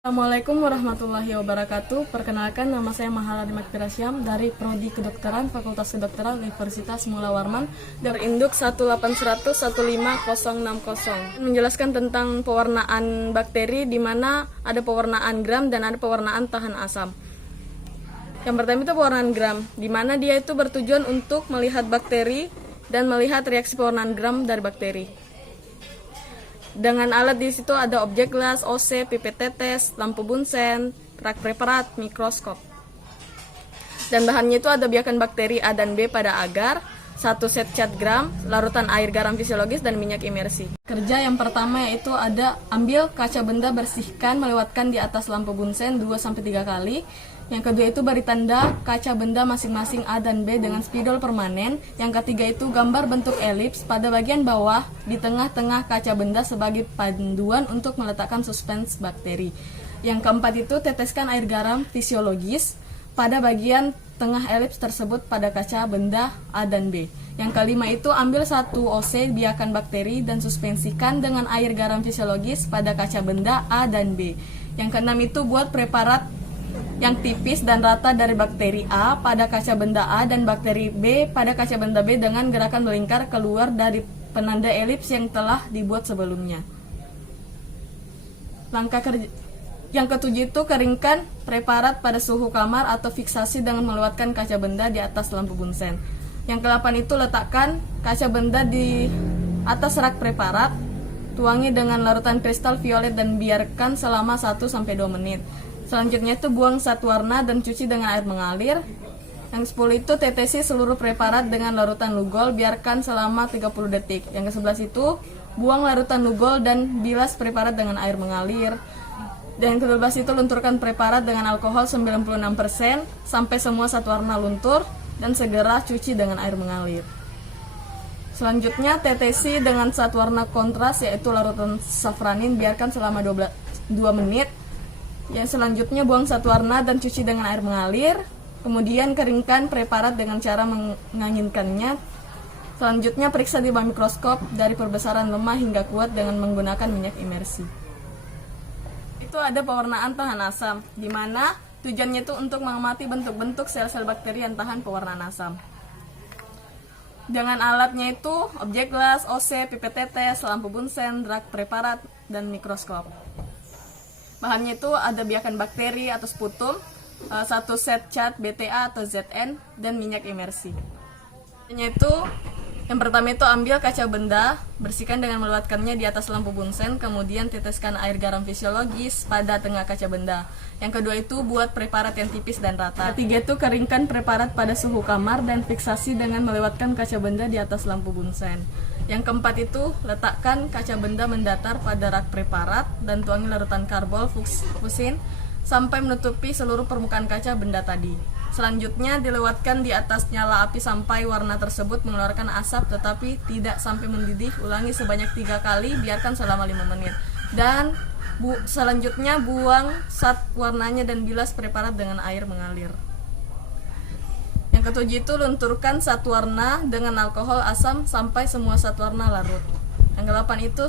Assalamualaikum warahmatullahi wabarakatuh. Perkenalkan, nama saya Maharani Makpirasyam dari Prodi Kedokteran Fakultas Kedokteran Universitas Mula Warman dari Induk 181015060. Menjelaskan tentang pewarnaan bakteri, di mana ada pewarnaan gram dan ada pewarnaan tahan asam. Yang pertama itu pewarnaan gram, di mana dia itu bertujuan untuk melihat bakteri dan melihat reaksi pewarnaan gram dari bakteri. Dengan alat di situ ada objek gelas, OC, pipet tetes, lampu bunsen, rak preparat, mikroskop. Dan bahannya itu ada biakan bakteri A dan B pada agar, 1 set cat gram, larutan air garam fisiologis, dan minyak imersi. Kerja yang pertama yaitu ada ambil kaca benda, bersihkan, melewatkan di atas lampu bunsen 2-3 kali. Yang kedua itu beri tanda kaca benda masing-masing A dan B dengan spidol permanen. Yang ketiga itu gambar bentuk elips pada bagian bawah di tengah-tengah kaca benda sebagai panduan untuk meletakkan suspens bakteri. Yang keempat itu teteskan air garam fisiologis pada bagian tengah elips tersebut pada kaca benda A dan B. Yang kelima itu ambil 1 OC biakan bakteri dan suspensikan dengan air garam fisiologis pada kaca benda A dan B. Yang keenam itu buat preparat yang tipis dan rata dari bakteri A pada kaca benda A dan bakteri B pada kaca benda B dengan gerakan melingkar keluar dari penanda elips yang telah dibuat sebelumnya. Langkah kerja yang ketujuh itu keringkan preparat pada suhu kamar atau fiksasi dengan melewatkan kaca benda di atas lampu bunsen. Yang kedelapan itu letakkan kaca benda di atas rak preparat, tuangi dengan larutan kristal violet dan biarkan selama 1-2 menit. Selanjutnya itu buang zat warna dan cuci dengan air mengalir. Yang 10 itu tetesi seluruh preparat dengan larutan lugol, biarkan selama 30 detik. Yang ke-11 itu buang larutan lugol dan bilas preparat dengan air mengalir. Dan yang ke-12 itu lunturkan preparat dengan alkohol 96% sampai semua zat warna luntur dan segera cuci dengan air mengalir. Selanjutnya tetesi dengan zat warna kontras yaitu larutan safranin, biarkan selama 2 menit. Yang selanjutnya buang zat warna dan cuci dengan air mengalir. Kemudian keringkan preparat dengan cara menganginkannya. Selanjutnya periksa di bawah mikroskop dari perbesaran lemah hingga kuat dengan menggunakan minyak imersi. Itu ada pewarnaan tahan asam, di mana tujuannya itu untuk mengamati bentuk-bentuk sel-sel bakteri yang tahan pewarnaan asam. Dengan alatnya itu objek gelas, OC, pipet tetes, lampu bunsen, rak preparat, dan mikroskop. Bahannya itu ada biakan bakteri atau sputum, 1 set cat BTA atau ZN, dan minyak imersi. Yang pertama itu ambil kaca benda, bersihkan dengan melewatkannya di atas lampu bunsen, kemudian teteskan air garam fisiologis pada tengah kaca benda. Yang kedua itu buat preparat yang tipis dan rata. Ketiga itu keringkan preparat pada suhu kamar dan fiksasi dengan melewatkan kaca benda di atas lampu bunsen. Yang keempat itu letakkan kaca benda mendatar pada rak preparat dan tuangi larutan karbol fusin sampai menutupi seluruh permukaan kaca benda tadi. Selanjutnya dilewatkan di atas nyala api sampai warna tersebut mengeluarkan asap tetapi tidak sampai mendidih. Ulangi sebanyak 3 kali, biarkan selama 5 menit. Dan selanjutnya buang zat warnanya dan bilas preparat dengan air mengalir. Yang ketujuh itu lunturkan zat warna dengan alkohol asam sampai semua zat warna larut. Yang kedelapan itu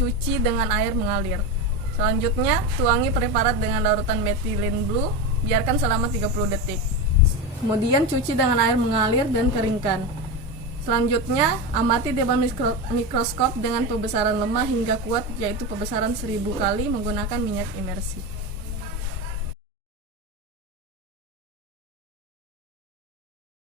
cuci dengan air mengalir. Selanjutnya tuangi preparat dengan larutan methylene blue, biarkan selama 30 detik. Kemudian cuci dengan air mengalir dan keringkan. Selanjutnya amati di bawah mikroskop dengan pembesaran lemah hingga kuat, yaitu pembesaran 1000 kali menggunakan minyak imersi.